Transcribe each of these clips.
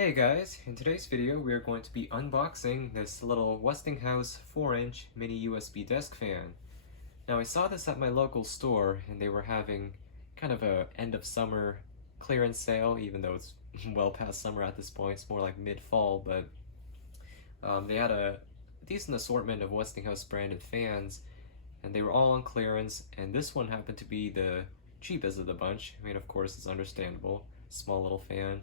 Hey guys, in today's video we are going to be unboxing this little Westinghouse 4-inch mini USB desk fan. Now I saw this at my local store and they were having kind of a end of summer clearance sale, even though it's well past summer at this point. It's more like mid-fall, but they had a decent assortment of Westinghouse branded fans and they were all on clearance, and this one happened to be the cheapest of the bunch. I mean, of course it's understandable, small little fan.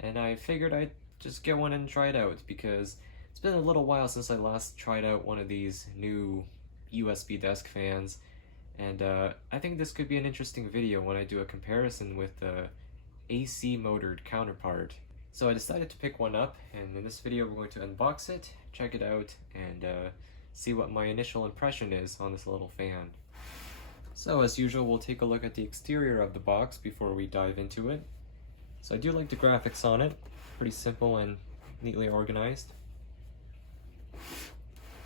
And I figured I'd just get one and try it out because it's been a little while since I last tried out one of these new USB desk fans, and I think this could be an interesting video when I do a comparison with the AC motored counterpart. So I decided to pick one up, and in this video we're going to unbox it, check it out, and see what my initial impression is on this little fan. So as usual, we'll take a look at the exterior of the box before we dive into it. So I do like the graphics on it, pretty simple and neatly organized.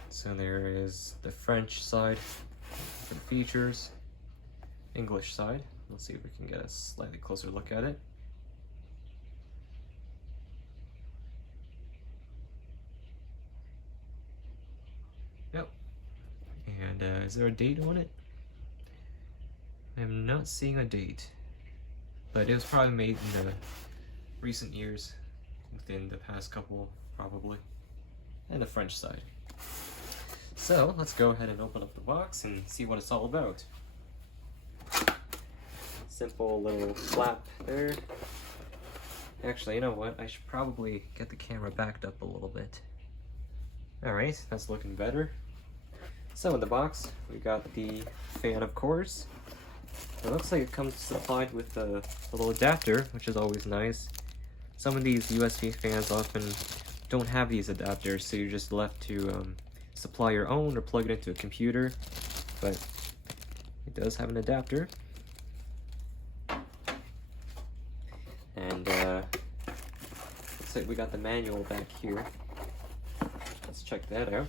So there is the French side for the features, English side. Let's see if we can get a slightly closer look at it. Yep. And is there a date on it? I'm not seeing a date. But it was probably made in the recent years, within the past couple, probably. And the French side. So, let's go ahead and open up the box and see what it's all about. Simple little flap there. Actually, you know what? I should probably get the camera backed up a little bit. Alright, that's looking better. So in the box, we got the fan, of course. It looks like it comes supplied with a little adapter, which is always nice. Some of these USB fans often don't have these adapters, so you're just left to supply your own or plug it into a computer. But it does have an adapter. And looks like we got the manual back here. Let's check that out.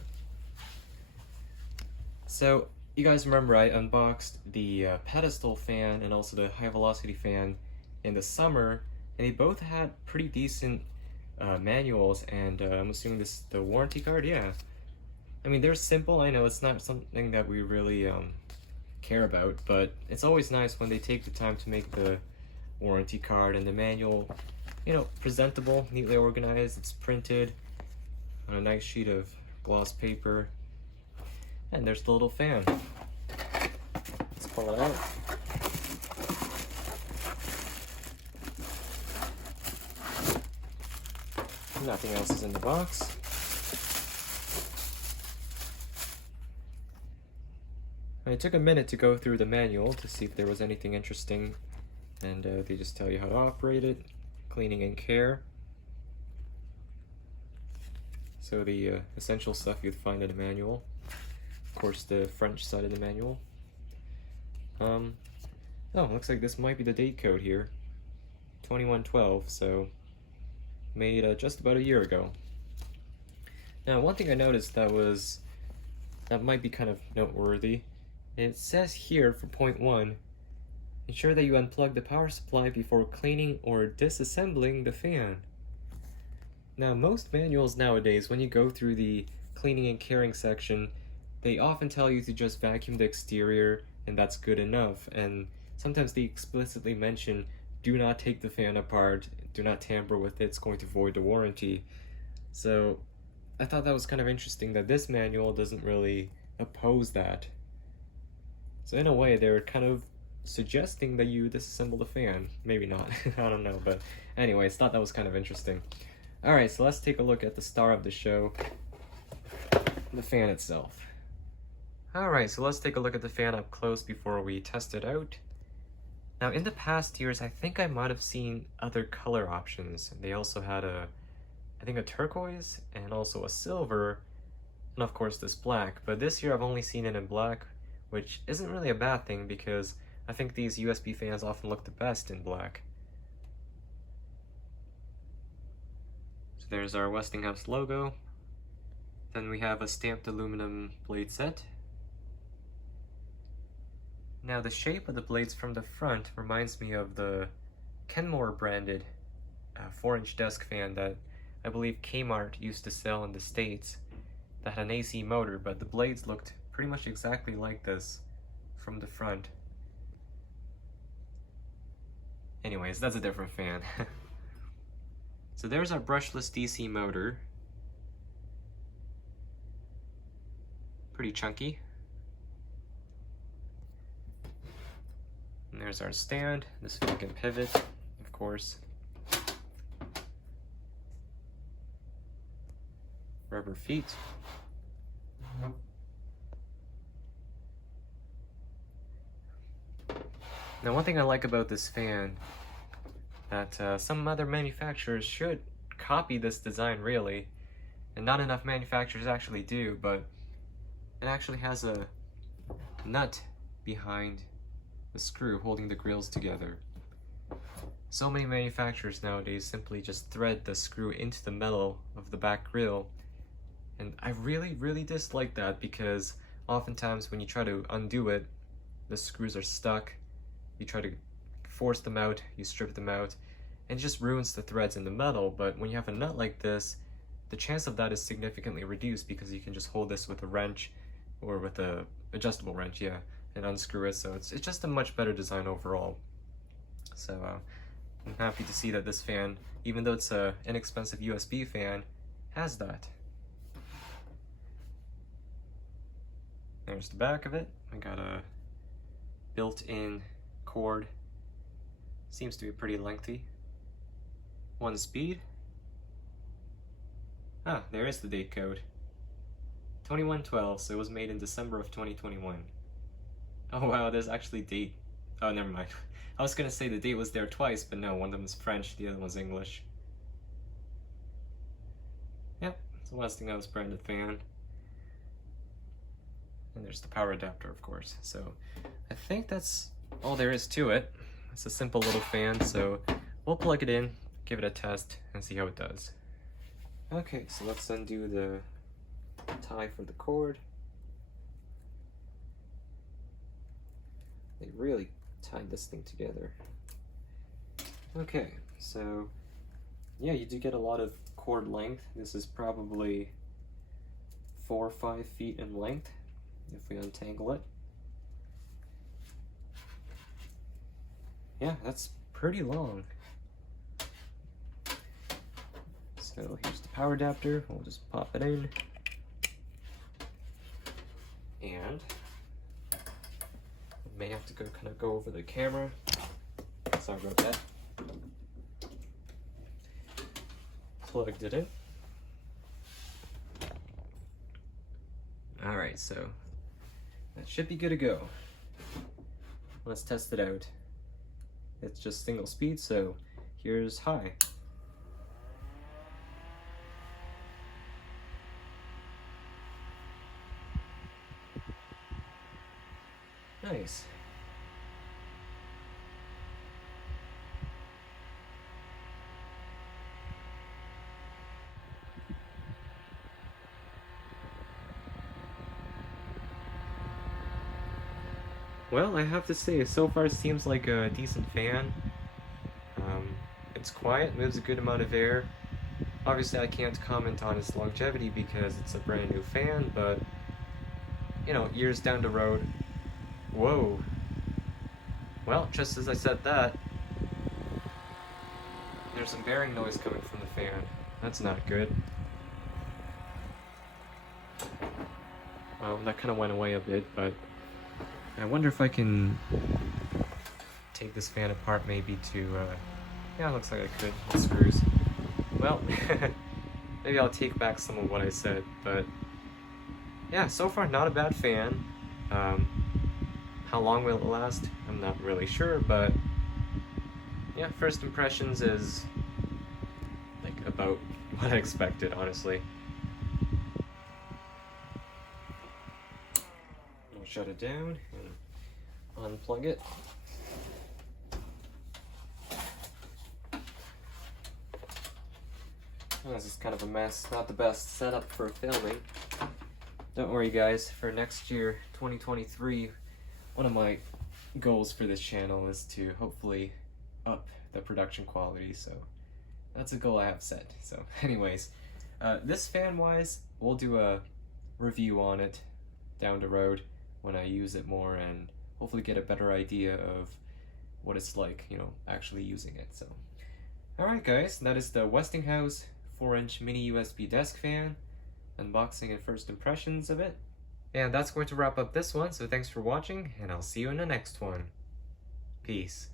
So, you guys remember I unboxed the pedestal fan and also the high velocity fan in the summer, and they both had pretty decent manuals, and I'm assuming this the warranty card. Yeah, I mean, they're simple. I know it's not something that we really care about, but it's always nice when they take the time to make the warranty card and the manual, you know, presentable, neatly organized. It's printed on a nice sheet of gloss paper. And there's the little fan. Let's pull it out. Nothing else is in the box. And it took a minute to go through the manual to see if there was anything interesting, and they just tell you how to operate it, cleaning and care. So the essential stuff you'd find in a manual. Of course, the French side of the manual. Oh, looks like this might be the date code here. 2112, so made just about a year ago. Now, one thing I noticed that might be kind of noteworthy. It says here for point 1, ensure that you unplug the power supply before cleaning or disassembling the fan. Now, most manuals nowadays, when you go through the cleaning and caring section, they often tell you to just vacuum the exterior and that's good enough, and sometimes they explicitly mention do not take the fan apart, do not tamper with it, it's going to void the warranty. So I thought that was kind of interesting that this manual doesn't really oppose that. So in a way they're kind of suggesting that you disassemble the fan. Maybe not, I don't know, but anyways, thought that was kind of interesting. Alright, so let's take a look at the star of the show, the fan itself. Alright, so let's take a look at the fan up close before we test it out. Now, in the past years, I think I might have seen other color options. They also had I think a turquoise and also a silver, and of course this black. But this year I've only seen it in black, which isn't really a bad thing because I think these USB fans often look the best in black. So there's our Westinghouse logo. Then we have a stamped aluminum blade set. Now the shape of the blades from the front reminds me of the Kenmore branded 4-inch desk fan that I believe Kmart used to sell in the States that had an AC motor, but the blades looked pretty much exactly like this from the front. Anyways, that's a different fan. So there's our brushless DC motor. Pretty chunky. And there's our stand. This fan can pivot, of course. Rubber feet. Now, one thing I like about this fan that some other manufacturers should copy this design really, and not enough manufacturers actually do, but it actually has a nut behind the screw holding the grills together. So many manufacturers nowadays simply just thread the screw into the metal of the back grill, and I really dislike that, because oftentimes when you try to undo it, the screws are stuck. You try to force them out, you strip them out, and it just ruins the threads in the metal. But when you have a nut like this, the chance of that is significantly reduced, because you can just hold this with a wrench, or with a adjustable wrench, yeah, and unscrew it. So it's just a much better design overall. So I'm happy to see that this fan, even though it's an inexpensive USB fan, has that. There's the back of it. I got a built-in cord. Seems to be pretty lengthy. 1 speed. Ah, there is the date code. 2112, so it was made in December of 2021. Oh wow, there's actually date. Oh, never mind. I was gonna say the date was there twice, but no, one of them is French, the other one's English. Yep, it's a Westinghouse branded fan. And there's the power adapter, of course. So I think that's all there is to it. It's a simple little fan, so we'll plug it in, give it a test, and see how it does. Okay, so let's undo the tie for the cord. They really tied this thing together. Okay, so yeah, you do get a lot of cord length. This is probably 4 or 5 feet in length if we untangle it. Yeah, that's pretty long. So here's the power adapter. We'll just pop it in. And we may have to kind of go over the camera. Sorry about that. Plugged it in. Alright, so that should be good to go. Let's test it out. It's just single speed, so here's high. Nice. Well, I have to say, so far it seems like a decent fan. It's quiet, moves a good amount of air. Obviously I can't comment on its longevity because it's a brand new fan, but you know, years down the road. Whoa. Well, just as I said that, there's some bearing noise coming from the fan. That's not good. Well, that kind of went away a bit, but I wonder if I can take this fan apart maybe to, yeah, looks like I could with screws. Well, maybe I'll take back some of what I said, but yeah, so far not a bad fan. How long will it last? I'm not really sure, but yeah, first impressions is like about what I expected, honestly. I'll shut it down and unplug it. Oh, this is kind of a mess, not the best setup for filming. Don't worry guys, for next year, 2023, one of my goals for this channel is to hopefully up the production quality, so That's a goal I have set. So anyways, this fan-wise, we'll do a review on it down the road when I use it more and hopefully get a better idea of what it's like, you know, actually using it. So alright guys, that is the Westinghouse 4-inch mini USB desk fan, unboxing and first impressions of it. And that's going to wrap up this one, so thanks for watching, and I'll see you in the next one. Peace.